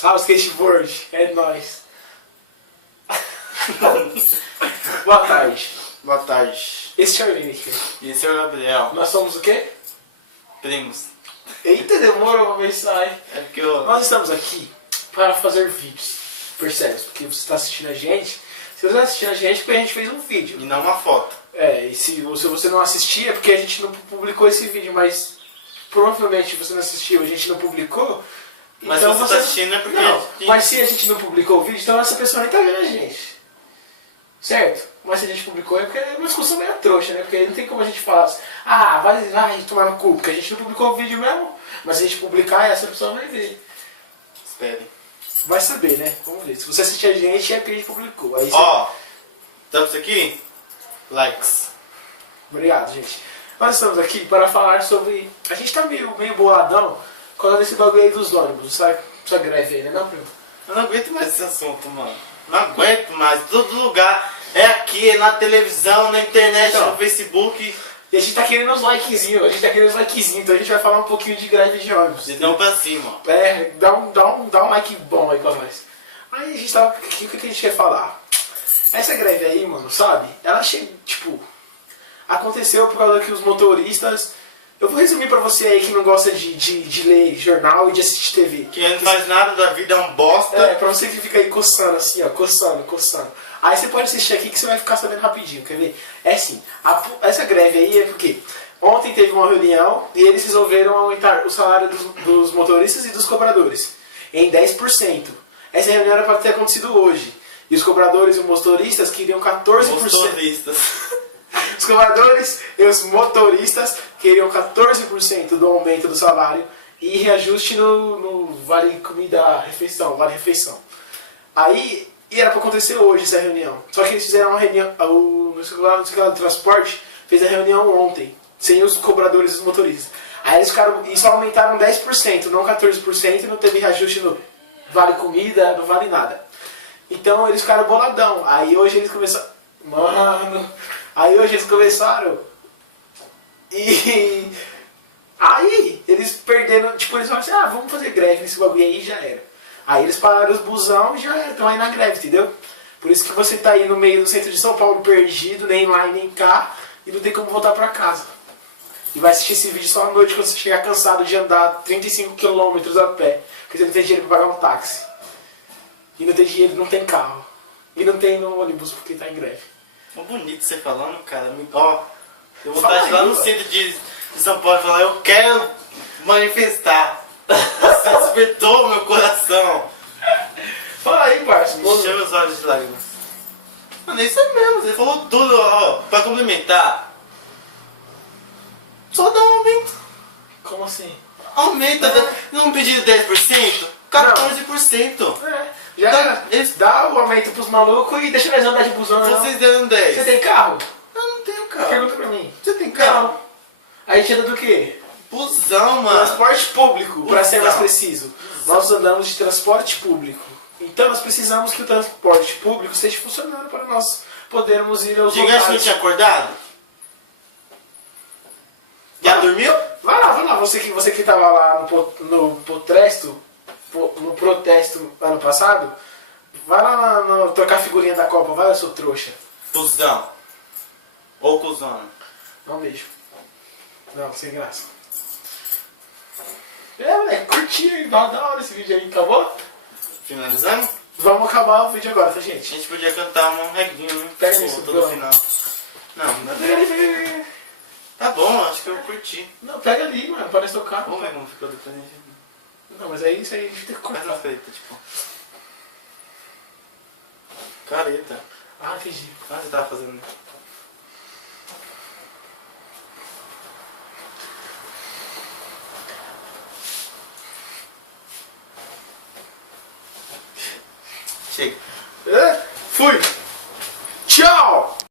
Salve skateboard, é nóis. Boa tarde. Boa tarde. Esse é o Lineker. E esse é o Gabriel. Nós somos o quê? Primos. Eita, demorou pra pensar, hein? É porque eu... Nós estamos aqui para fazer vídeos. Percebe? Porque você está assistindo a gente. Se você está assistindo a gente, é porque a gente fez um vídeo. E não uma foto. É, e se você não assistir é porque a gente não publicou esse vídeo, mas provavelmente você não assistiu, a gente não publicou. Mas então se você tá assistindo é porque... Não, mas se a gente não publicou o vídeo, então essa pessoa nem tá vendo a gente. Certo? Mas se a gente publicou é porque é uma discussão meio trouxa, né? Porque não tem como a gente falar assim, ah, vai tomar no cu, porque a gente não publicou o vídeo mesmo. Mas se a gente publicar, essa pessoa vai ver. Espere. Vai saber, né? Vamos ver. Se você assistir a gente, é porque a gente publicou. Aí você... Ó, estamos aqui? Likes. Obrigado, gente. Nós estamos aqui para falar sobre... A gente tá meio boladão por causa desse bagulho aí dos ônibus, sabe? Essa greve aí, né, não, primo? Eu não aguento mais esse assunto, mano. Não aguento mais. Todo lugar. É aqui, é na televisão, na internet, Então, no Facebook. E a gente tá querendo uns likezinhos, então a gente vai falar um pouquinho de greve de ônibus. De não pra cima. É, dá um like bom aí pra nós. Aí a gente tava... O que a gente quer falar? Essa greve aí, mano, sabe? Ela chega, tipo... Aconteceu por causa que os motoristas... Eu vou resumir pra você aí que não gosta de ler jornal e de assistir TV. Quem não faz nada da vida é um bosta. É, pra você que fica aí coçando assim, ó, coçando. Aí você pode assistir aqui que você vai ficar sabendo rapidinho, quer ver? É assim, essa greve aí é porque ontem teve uma reunião e eles resolveram aumentar o salário dos motoristas e dos cobradores em 10%. Essa reunião era para ter acontecido hoje. E os cobradores e os motoristas queriam 14%. Motoristas. Os cobradores e os motoristas queriam 14% do aumento do salário e reajuste no vale comida refeição, vale refeição. Aí, e era para acontecer hoje essa reunião. Só que eles fizeram uma reunião, no escritório do transporte fez a reunião ontem, sem os cobradores e os motoristas. Aí eles ficaram, e só aumentaram 10%, não 14%, não teve reajuste no vale comida, não vale nada. Então eles ficaram boladão. Aí hoje eles começaram... Mano... Aí hoje eles começaram e aí eles perderam, tipo, eles falaram assim, ah, vamos fazer greve nesse bagulho aí e já era. Aí eles pararam os busão e já era, estão aí na greve, entendeu? Por isso que você tá aí no meio do centro de São Paulo perdido, nem lá e nem cá, e não tem como voltar pra casa. E vai assistir esse vídeo só à noite quando você chegar cansado de andar 35 km a pé, porque você não tem dinheiro pra pagar um táxi. E não tem dinheiro, não tem carro. E não tem no ônibus porque tá em greve. É bonito você falando, cara. Ó, eu vou Fala estar lá aí, no mano. centro de São Paulo e falar, eu quero manifestar. Você despertou meu coração. Fala aí, parceiro. Encheu meus olhos de lágrimas. Mano, é isso aí mesmo, você falou tudo, ó. Pra complementar, só dá um aumento. Como assim? Aumenta, não pediu 10%? 14%. É. Já era. Eles dão o aumento pros malucos e deixa eles andar de busão, não. Vocês deram 10. Você tem carro? Eu não tenho carro. Pergunta pra mim. Você tem carro? Não. Aí tira do quê? Busão, mano. Transporte público, pra ser mais Busão. preciso. Nós andamos de transporte público. Então nós precisamos que o transporte público esteja funcionando para nós podermos ir aos Gigante não locais. tinha acordado? Já dormiu? Vai lá, você que tava lá no protesto ano passado, vai lá no trocar a figurinha da Copa, vai lá, seu trouxa. Cusão. Ou cuzona. Dá um beijo. Não, sem graça. É, moleque, curti aí, da hora esse vídeo aí, acabou? Finalizando? Vamos acabar o vídeo agora, tá, A gente? gente podia cantar um reguinho, né? Pega Pô, isso, todo Bruno. final. Não, tá bom, acho que eu curti. Não, pega ali, mano, parece tocar. Vamos ver como ficou depois. Não, mas aí isso aí a gente tem que Mais cortar. na feita, tipo. Careta. Ah, entendi. Ah, você tava fazendo. Chega. É, fui! Tchau!